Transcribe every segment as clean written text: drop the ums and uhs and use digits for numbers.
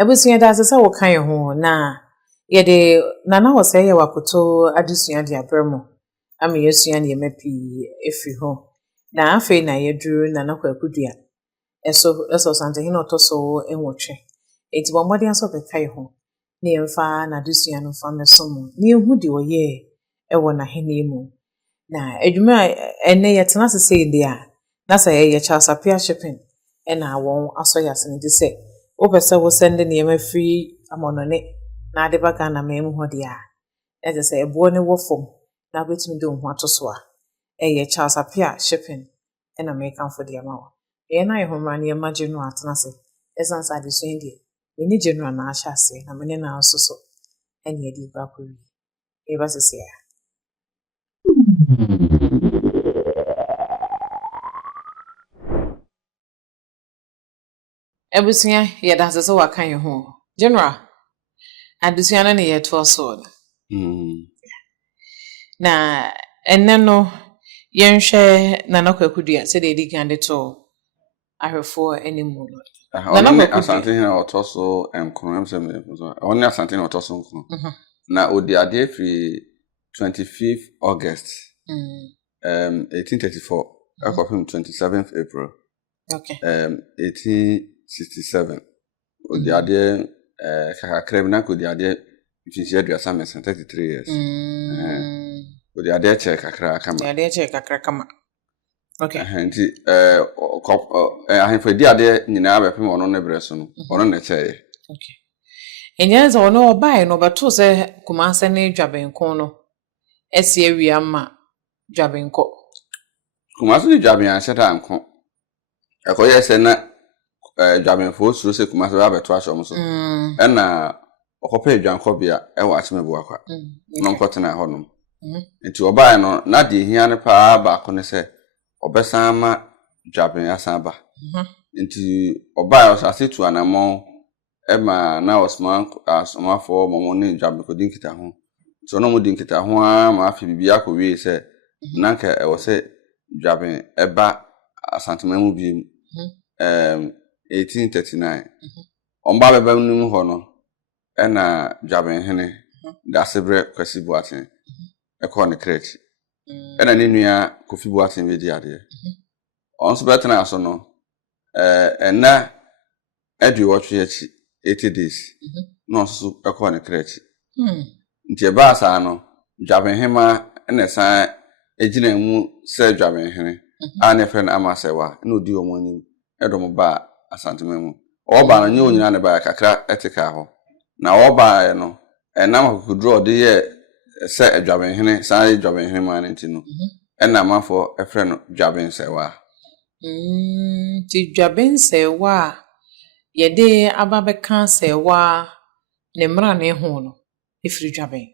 Ebusua da sesa wo kan ho na ye de nana wo say ye wakoto adesua de abramo ama yesua ne mapi efi ho na afi na yeduru nana kwakudua eso sante hino toso enwotwe enti bombode aso be kai ho ne yemfa na adesua no fa mesomo ne ehu de oye ewo na hene mu na edwuma enne yetena sese de a na say ye Charles Apia shipping ena won aso yasene de se opese wo send ne yema free amonone na ade baka na memu ho de a eze se ebo ne wo fom na betimi de ho atoso a ye Charles Apia shipping ena me kan for de amawo ye na ye ho ma ne yema genu atena se esansa de so ndi we ni genu na ahya se na me na asoso ene ye di ba ko wi e ba se ya Ebusia ye da se wa kan ye ho general adesua na ye to so na enno yenhwe nana kwakudua se de digande to ahwefo animu nana asante hina otoso enkono se me so oni asante na otoso nkono na odi ade free 25th August 1834 akofim 27th April okay 1867 odi ade kakra na ko odi ade finsi aduasa me 33 years odi ade che kakra kama ade che kakra kama okay nti ahemfo di ade nyina abepem ono ne breso no ono ne cheye okay enyanza ono obai no bato se kumase ne dwabenkon no esi awia ma dwabenko kumase ne dwaben anhyeta anko ekoye se na dwabenfo suro se kumase ba beto aso so na okope dwanko bia ewa achembu akwa no nkotena ho no nti obai no na de hia ne pa ba ko ne se obesama dwaben asaba nti obai osase tu anamo ema na osman asomafo momo ne dwaben ko dinkita ho so no mo dinkita ho a ma afi bibia ko wi se nanka e wo se dwaben eba asantemamu bi 1839 omba beba num ho no ena dwaben hene da sebre kwasi buaten ekọ ne krech ena ne nua kofi buaten we di ade onso betena aso no ena edu wotwe achi 80 days no so ekọ ne krech nti e ba asa no dwaben hema ena san ejina mu se dwaben hene ane fe na amasewa na odi omoni edom ba asantemamu oba na nye onyina ne ba kakra etika ho na oba no enam akukudro de ye se adwaben hene san adwaben hene ma nti no enam afọ efre no dwaben sewa ti dwaben sewa ye de ababeka sewa ne mra ne ho no efri dwaben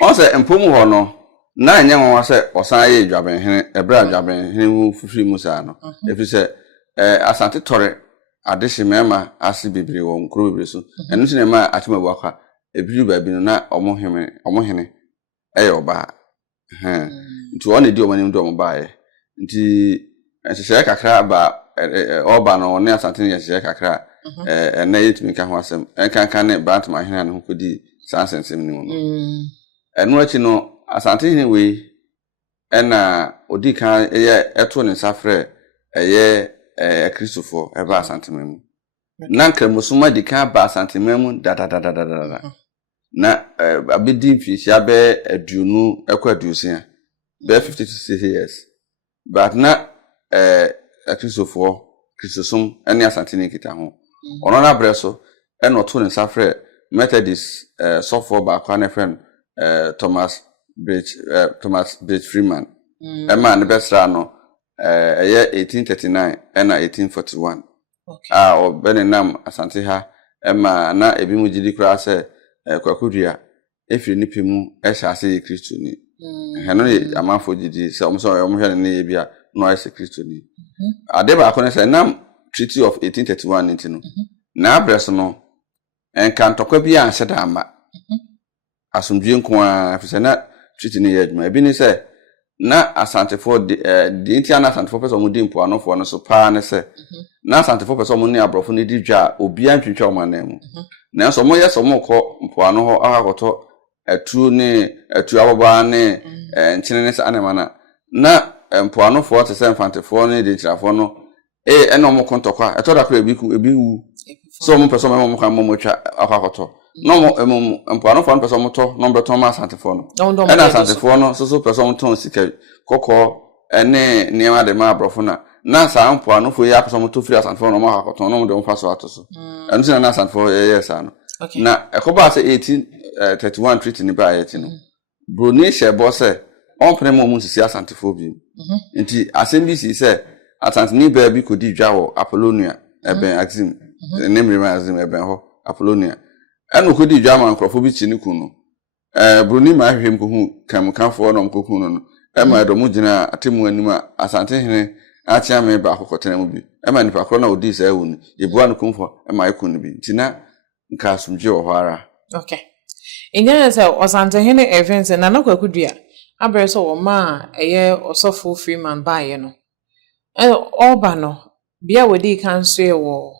o se empom ho no na anya nwa se osan ye dwaben hene ebra dwaben hene mu fufri mu sa no efri se asante tore adehye mema ase bebre wo nkro bebre so enu se ma atemabu akwa ebiri ba bi no na omo hene eyoba nti wona di omanim do omobae nti enhye kakra ba oba no ne asante ne enhye kakra na yetimi ka ho asem enkanka ne bantama hene ne hokodi sansensem ni no enu achi no asante hene we ena odi kan eye eto ne safre eye Christopher eba asantemamu na nkramusuma di kan ba asantemamu da na abedi fisia be aduonu ekwa aduosia be 50 to 60 years but na Christosum ene asantene kita ho ono na breso eno to ne safre Methodist sofo ba kwa ne friend Thomas Bridge Freeman ema ne besra no eye 1839 ena 1841 obenenam asante ha ema na ebi mu gidi kura se kwakudua efiri nipemu ehase ye Kristo ni heno ye amafo gidi se omso omhwe ne ye bia no ese Kristo ni ade ba ko ne se nam Treaty of 1831 nintino na abreso no enkantokwa bia anhyeda ama asomdwe nko a afise na treaty ni ye adwuma ebi ni se na asantefo de ntia na asantefo pese omo di mpoanofo no so pa ne se na asantefo pese omo ne abrofo ne di dwa obi antwetwa omo na mu na so mo yeso mo kọ mpoano ho akakoto atu ne atu ababa ne nkyene ne sa anema na mpoanofo te se mfantefo ne de tirafo no ena omo kontokwa eto da kra ebi wu so mo pese omo kan mo twa akakoto no mo mpoanofo no pese omo to no beto ma asantefo no ena asantefo no so pese omo ton sika kokọ ene niema de ma abrofo na sa mpoanofo ya pese omo to free asantefo no mo akakoto no mo de mo faso atoso enu se na asantefo yes ano na ekoba se 1831 treaty ni ba yeti no broni shebo se onpene mo mu sisi asantefo bi nti asembisi se asantini ba bi kodi dwa wo Apollonia eben axim nemri ma axim eben ho Apollonia eno kodi dwa ma nkrofo bi chi ni kunu broni ma hwem ko hu kamkanfo no mkoku no ma do mu gina atemu anima asante hene achia me ba akokotena mu bi ma nipa kro na odi sa ewu ni yebuwa no kumfo ma ikunu bi ntina nka asumje wo hara. Okay. Inya se osante hene events na nakwakudua abere so wo ma eye osofo Freeman baaye no. Oba no bia wodi kan so e wo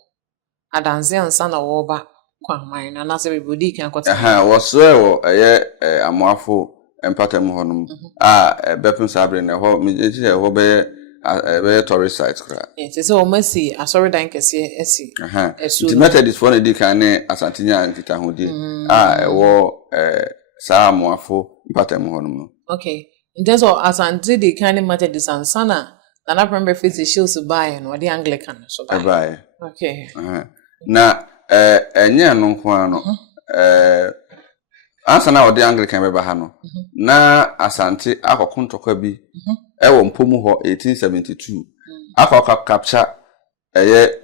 adanse ansa na wo ba kwaman na na se be wodi kan kwata. Wo so e wo eye amoafo empatam honum bepun sabre na ho meje ho be tourist site kra. Yes, so o masi asori dan kese esi. The Methodist for the kan asantinya nkita ho die. Ewo sa amoafo empatam honum no. Okay. In terms of asanti the kind of Methodist ansana na primary faith shields buy no the Anglican so buy. Okay. Na enye no nko ano ansa na odi Anglican be ba ha no na asante akokontokwa bi ewo mpomu ho 1872 akokka capture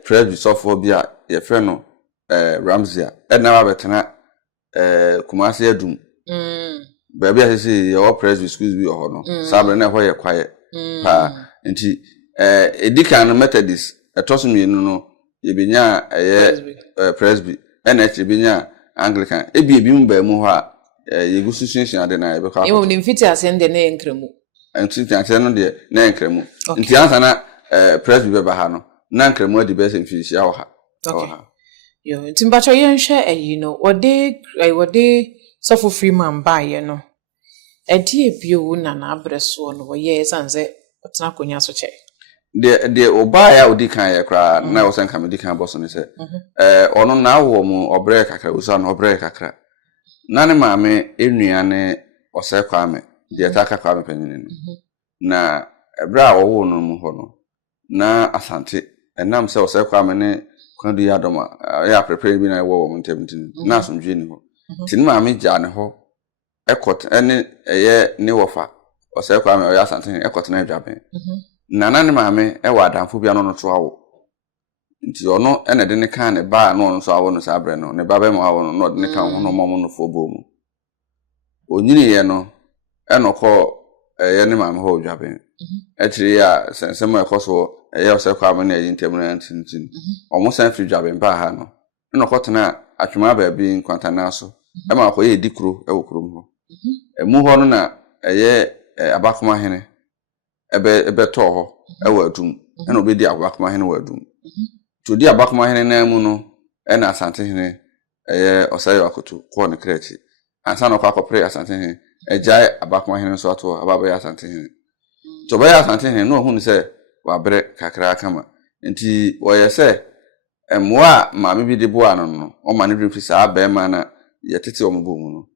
presbyterian bi a ye frɛ no Ramsey na ba betena Kumasi adum baby a say your presbyterian schools bi ho no sabre na ho ye kwaye pa nti edikan no Methodist etosomienu no yebenya presby na yebenya Anglican ebi mba mu ho a yegususunsun ade na yebekwa ewo ni mfiti ase nde na enkremu mfiti ase no de na enkremu nti ansa na presby be ba ha no na enkremu adi be se mfiti ya wo ha yo timbacho yenhwe no wode sofo Freeman baaye no edi ebio na na abreso no wo ye sanse otena konya so che de obaya odi kan ye kra na wo senka me di kan boso ne se ono na wo mu obre kakra usa no obre kakra na ne maame enua ne ose kwa me de taka kwa me panyin no na ebra wo no mu ho no na asante enam se ose kwa me ne kwadu ya doma ya prepare bi na wo ntem na asomdwe ni ho tin maame ja ne ho ekot ene eye ne wofa ose kwa me ya asante ekot na adwaben nana ne maame wa adamfo bia no to awo nti ono ene de ne kan ne ba no so awo no sabre no ne ba be mo awo no de ne kan ho no mo no fo bo mu onyini ye no enoko ye ne maame ho dwaben etiri ya sensem ekoso ye osekwa am na yin tem na ntin omo san fri dwaben ba ha no enoko tena atwema ba bi nkwanta na so e ma ko ye dikro e wo krom ho emu ho no na ye abakoma hene ebe to ho ewa adum ena obedi abakoma hene wa adum to di abakoma hene na mu no ena asante hene osayo akoto ko ne kreti ansa no kwa akopre asante hene ejai abakoma hene so ato ababa ya asante hene to ba ya asante hene no hu ni se wa bre kakra kama nti wo ye se emwa maame bi de bo ano no o ma ne bi fisa abema na yetete o mbo mu no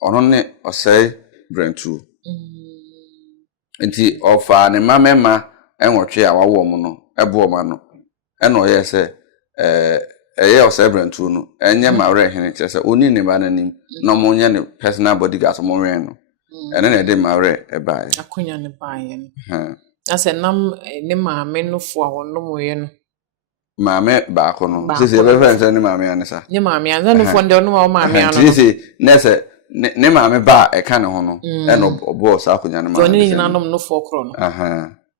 ono ne osai brentu nti ofa ne mamema enwotwe a wawo mu no ebo ma no ena oye se eye osebrentu no enye mawre hene kese oni ne ba nanim no mo nye ne personal bodyguard mo wen no ena na de mawre ebae akonya ne baaye no ase nam ne maame no fo a wono moye no maame ba ko no sese be friend ne maame anesa ne maame anza no fo nde ono ma maame ano sese nese ne maame ba e ka ne ho no ena obo sa akonya ne maame oni ni nanom no fo kro no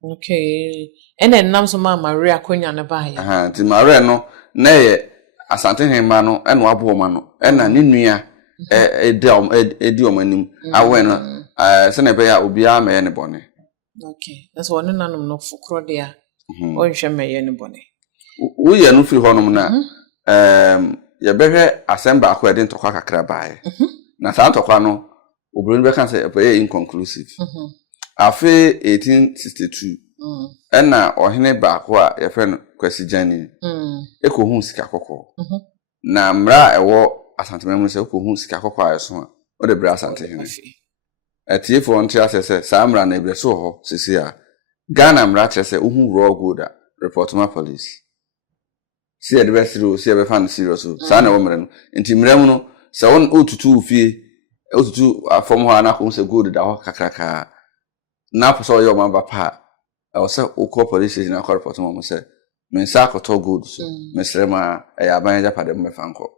okay ene nam so ma Maria akonya ne baaye ti mawre no na ye asante hemma no ena abo ma no ena ne nua edi omanim awen no se na be ya obi a ma ye ne bone Okay. That's one nanom no fukro dia. O hwe meye ne bone. Wo ye no firi honom na ye behwe assemble akọ ede ntokwa kakra baaye. Na sa ntokwa no oburu be kan say e inconclusive. Afi 1862 na ohene baako a ye fe no Kwesi Jani ekohu sika kokko. Na mra ewo asantememu se ekohu sika kokko ayeso a o de bra asante hene. Atiefo nti asese sa mra na ebreso ho sisi a Ghana mra kyerese uhu raw gold a report ma police. Si e de be serious, si e be fan serious. Sa na wo mre no. Nti mra mu no se won otutu fie, otutu afom ho ana ko se gold da ho kakraka. Na poso yo ma ba pa. I was ukọ police station akọ report mo se me nsa akoto gold so me sere ma e aban ja pade me fa nko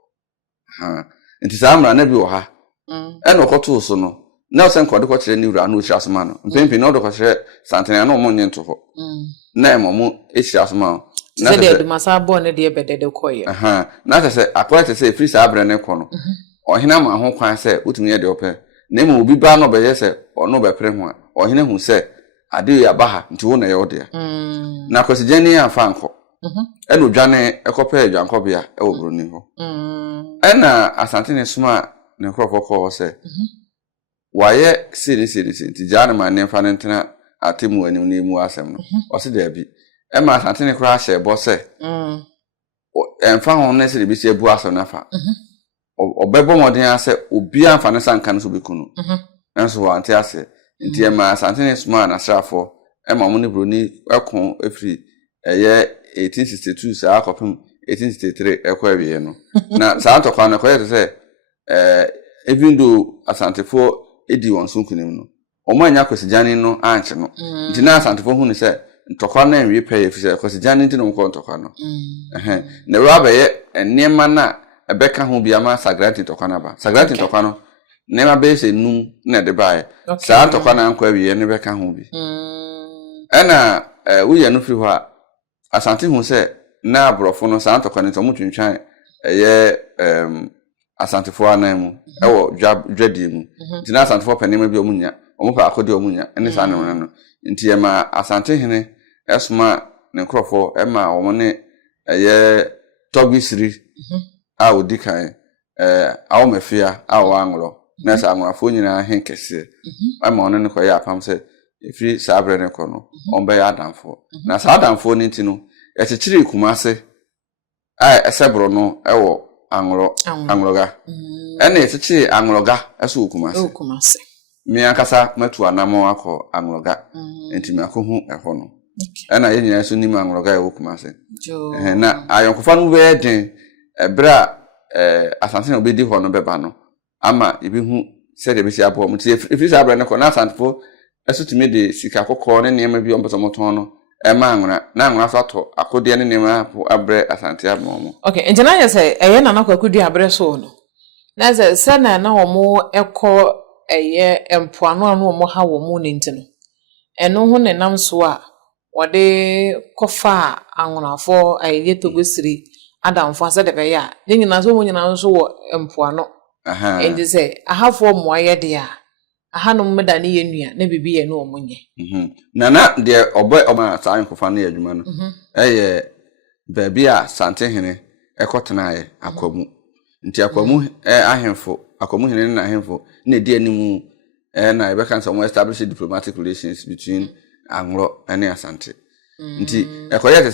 nti sa amra na bi wo ha e no koto so no na o se nko de ko kire ni wura na o kire asoma no mpempi na o de ko kire santene na o mo nyen to ho na e mo e kire asoma na se de masa bo ne de bedede koye na se akọ se free sa abre ne ko no ohina ma ho kwan se utumi ye de ope na mo obi ba no be ye se ono be pre ho a ohina hu se ade ya baha nti wo na ye ode na Kwesi Jani afa nko eno dwane ekopa adwanko bia e wo broni ho ena asante ne suma ne krofo ko se waye siri nti jana ma ne fa ntena atemu anim ne mu asem no o se da bi e ma asante ne kra hye bo se emfa ho ne siri bi se bu asem na fa obebo modin ase obi amfa ne sanka no so bekunu enso wa ante ase nti e ma asante ne suma na srafo e ma mo ne broni ekon efri eye 1862 sa akopem 1863 ekwa wie no na sa antokwa na koye se even though asantefo edi won so kunim no omo anya Kwesi Jani no anche no nti na asantefo hu ni se ntokwa na enwe pe ye fi se Kwesi Jani nti no nko ntokwa no na raba ye enema na ebeka ho bia ma sagrati ntokwa na ba sagrati ntokwa no nema be se num na de bae sa antokwa na nkwa wie ne beka ho bi ena uye no firi ho a asante hu se na abrofo no sa antokwa ne to mutwintwan eye asantefo anamu ewo dwadi mu nti na asantefo panema bi omunya omupa akodi omunya ene sa ne no nti e ma asante hene esuma ne krofo e ma omo ne eye togisiri a odikan awo mafia awo anglo na sa anglo nyina henkese e ma ono ne koye apam se efiri sabre ne kono ombe ya adamfo na sa adamfo ni nti no echichiri kumase esebro no ewo angloga ene echichi angloga eso okumase mi akasa matu anamo akọ angloga enti mi akohu eho no ena ye nyina so nim angloga e okumase na ayonkofa no we den ebra asante na obedi ho no beba no ama ebihu se de besi abo mo ti efiri abra ne ko na asantefo eso timi de sika kokọ ne niam bi ompeso moton no ema anwura na anwura so ato akode ne niam abre asante abno. Okay, enjena ye say eye na nakwakudu abre so no na ze se na omo ekọ eye empoano anu omo ha wo mu ne ntino eno ho ne nam so a wode kofa anwurafo aye togosiri adamfo ase de be ya de nyina so mo nyina so wo empoano endi se ahafo mo aye de a ahanum meda ne yenua na bibi ye no omunye na de obo oma sa ankofa na adwuma no eye baabi a sante hene ekotena aye akwamu nti akwamu ahemfo akwamu hene na ahemfo na di animu na ebe kan some establish diplomatic relations between Anglo and Asante nti ekoye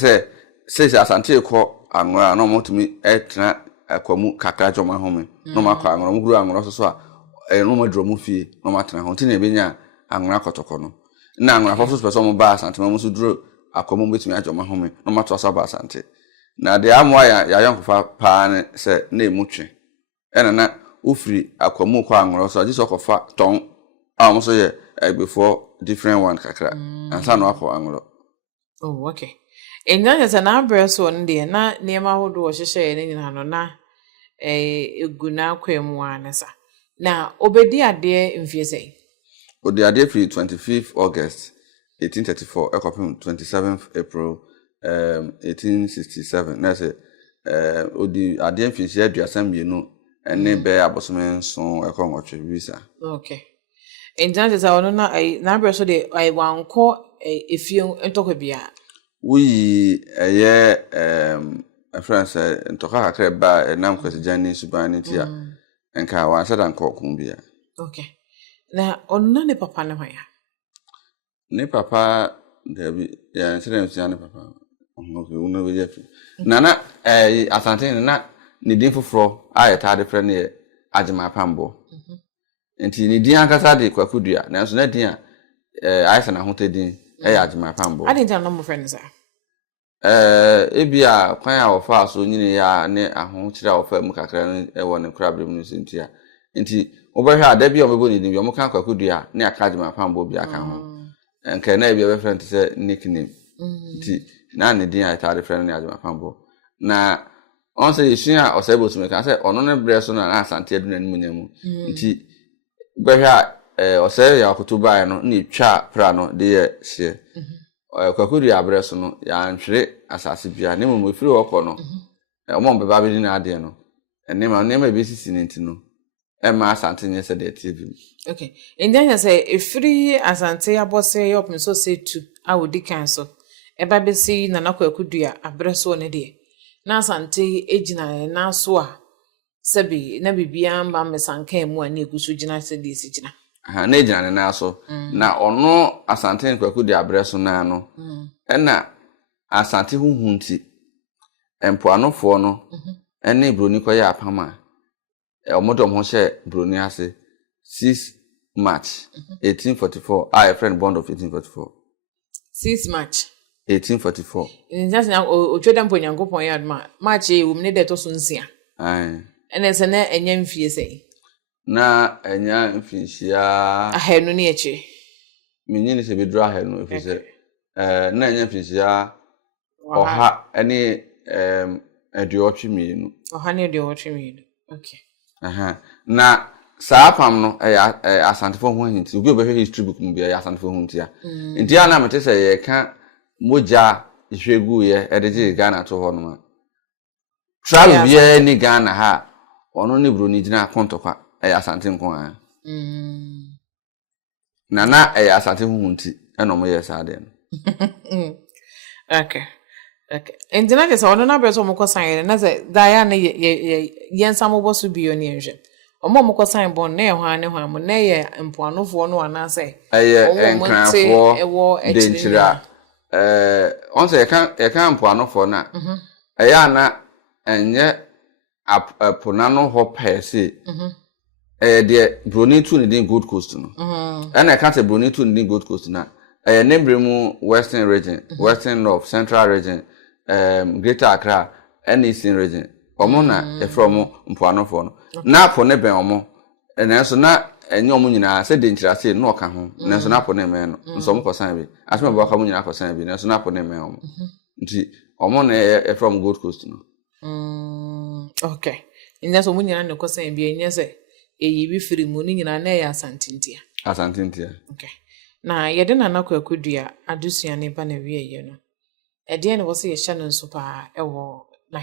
se Asante ko Anglo na motumi etena akwamu kakra joma home no makwa Anglo muguru Anglo so a no madromu fie no matena ho nti na ebenya Anglo akotoko no na Anglo afofo so person mo ba Asante mo so duro akwamu betumi ajoma home no mato so ba Asante na de amwa ya yonkofa pa ne se na emutwe na ufri akwamu kwa Anglo so agi so kofa ton so ye before different one kakra and san akwa Anglo. Oh, okay. Enya se na abreso nde na niema hodo wo hyehye ne nyina no na eguna kwemu anesa na obedi ade mfie sei odi ade free 25th August 1834 ekopim 27th April 1867 na se odi ade mfie aduasam bienu ene be abosomen so ekonwotwe visa. Okay. Intina just I no na I na bre so de I wan ko efie ntoko bia. Wuyi a friend say ntoka kakra ba nam kwesi jani subani tia enka wa sada nkokun bia. Okay. Na onna ne papa ne hwan ya? Ne papa Debi ya nsere nsia ne papa. Okay, uno we yafi. Nana asante na ne din foforo a yetade frɛ ne Agema Pambo. Nti ne din ankasa de Kwakudua, nanso na din a ayesa na hotedin Agema Pambo. Adi ntia no mo friend sa. Ebia kwan a ofa so nyine ya ne ahokyere a ofa mu kakra no ewo ne krabre mu nsintia. Nti obehwe ada bia omebo ne din bi omo kan Kwakudua ne Agema Pambo bia ka ho. Nke na ebia be friend say nickname. Nti na ne din a yetade frɛ ne Agema Pambo. Na on say yesua osebo to me kan say ono ne bre so na asante adu nanim nyamu. Nti behwe a osɛ ya kotobae no na etwa pra no de ye hye. Kwakudua abre so no ya nhwere asase bia ne mo efiri okɔ no. Omo mbeba bi na ade no. Ne ma be sisi ne ntino. Ma asante nye se de TV. Okay. India say efiri asante abose yop me so say tu a wodi kan so. Eba be si Nana Kwakudua abre so ne de. Na asante ejina na so a sebi na bibia mba mesanka mu ani egusu gina se de si gina. Na ejina ne na so na ono asante Kwakudua abre so na no na asante huhunti empoanofo no ene broni koya apama omodom ho hye broni ase 6 March 1844 a friend bond of 1844 6 March 1844 Just now otweda mpo Nyankopon ya ma March e wo mne de to so nsia ene se na enya mfie sei na enya mfinhia ahenu ne eche menyini se bedru ahenu efise na enya mfinhia oha ene aduotwe mienu oha ne aduotwe mienu okay na saa pam no asantefo ho hinti obi obehwe history book mu bia asantefo ho hinti a nti ana mete se ye ka moja ihwegu ye edeje Ghana to ho no ma travel bia ni Ghana ha ono ne bro ni gina kontokwa asante nko a na asante ho hinti eno mo ye saa de no okay Intina ke sa ono na beso mo ko san na se da ya ne yensa mo bosu bio ni enhwe omo mo ko san bon na ye hwan ne hwan mo na ye mpoanofo no ana se enkranfo denchira on se ye kan mpoanofo na eya na enye aponano ho pese de broni tu ne din Gold Coast no na kan se broni tu ne din Gold Coast na nembre mu Western region Western North Central region Greater Accra and Eastern region omo na from mpoanofo no na po ne ben omo enenso na enye omo nyina se de nkyira se no ka ho nenso na po ne men no nso mo kosan bi asema bo ka mo nyina kosan bi nenso na po ne men omo nti omo na from Gold Coast no okay inyaso mo nyina ne kosan bi enye se eyi bi firi mu ni nyina na ya asantintia okay na yede Nana Kwakudua adusua ne ba na wieye no ede ne wo se ye hye no nso pa ewo na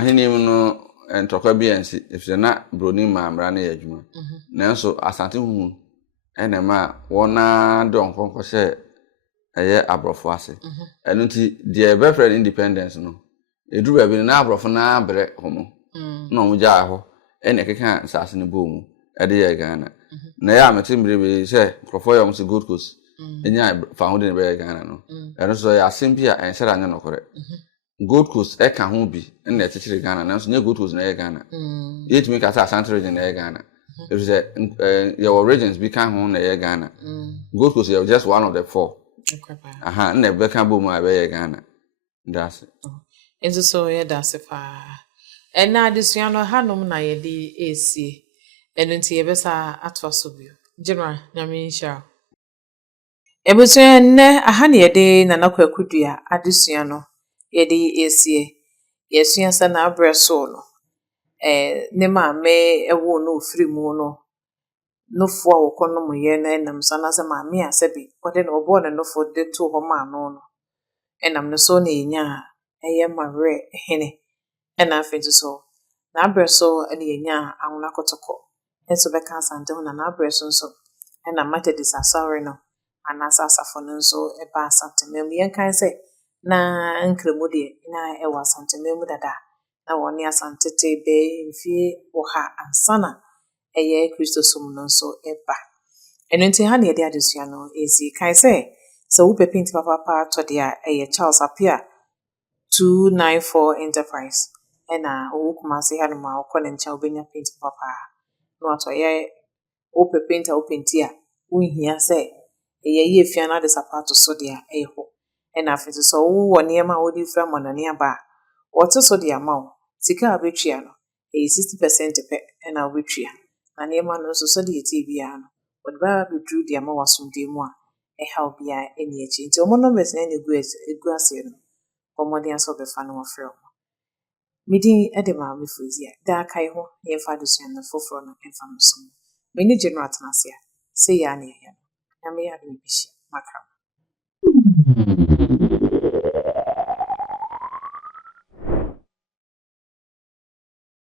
hene mu no entokwa bi ensi efire na broni mamra na yadwuma nanso asante hu enema wona donkonko hye eye abrofo ase enu nti de be friend independence no eduru ba bi na abrofo na abre homo na omja ho ene keka sase ne bomu ede ye Ghana na ya meti mbre bi se krofo yom se Gold Coast enya fa ne be Ghana no enu so ya simpia enshara anya no kore Gold Coast ka ho bi na ekekere Ghana nanso nye Gold Coast na ye Ghana yetumi ka sa Asante region na ye Ghana it is your regions be kan ho na ye Ghana Gold Coast is just one of the 4 na be kan bo mu a be ye Ghana that's it enzo so ye that's fa na adesua no hanom na ye di esie enu nti ye be sa atwaso bio general nyame nsha ebuso ne aha ne ye di Nana Kwakudua adesua no ye di esie yesua sa na abreso no ne ma me ewo no ofiri mu no nofo a wokono mo ye na enam sana se ma me asebi wode na obo ne nofo de to ho ma no enam no so na enya eye mare hene ena afetu so na abreso ene enya anwona kotoko enso bɛka asante ho na n'abrɛ so ɛna Methodist asɔre no anaasɛ asafo no nso ɛba Asantema mu yɛnkan sɛ na nkrɛmu deɛ na ɛwɔ Asantema mu dada na wɔne asante te bɛyɛ mfie ɔha ansa na ɛyɛ Kristosom no nso ɛba ɛno nti ha na yɛde adesua no ɛsi kan sɛ wopɛ paint papapa atɔ deɛ a ɛyɛ Charles Apia 294 Enterprise ɛna ɔwɔ Kumase ha no ma wokɔ ne nkyɛn wobɛnya paint papa na watɔ yɛ wopɛ paint a wopɛnti a wonhia sɛ ɛyɛ yie fia no ade sapato so deɛ ɛyɛ hɔ ɛna afei nso sɛ wowɔ nneɛma a wode fira mmɔnane aba a wɔte so de ama wo sika a wobɛtua no ɛyɛ 60% pɛ ɛna wobɛtua na nneɛma no nso sɛdeɛ yɛtie biara no wɔde baa bɛduru de ama w'asomdwe mu a ɛhaw biara ɛne akyi nti ɔmo numbers na ɛna egu aseɛ no ɔmmɔden asɛ ɔbɛfa no wɔfrɛ wo medin ɛde Maame Fozia daa kae ho yɛmfa adesua no foforɔ no ɛmfa no so m'ani gye no atena ase a sɛ yɛ a ne ɛyɛ no na meyɛ ade bɛhyia makra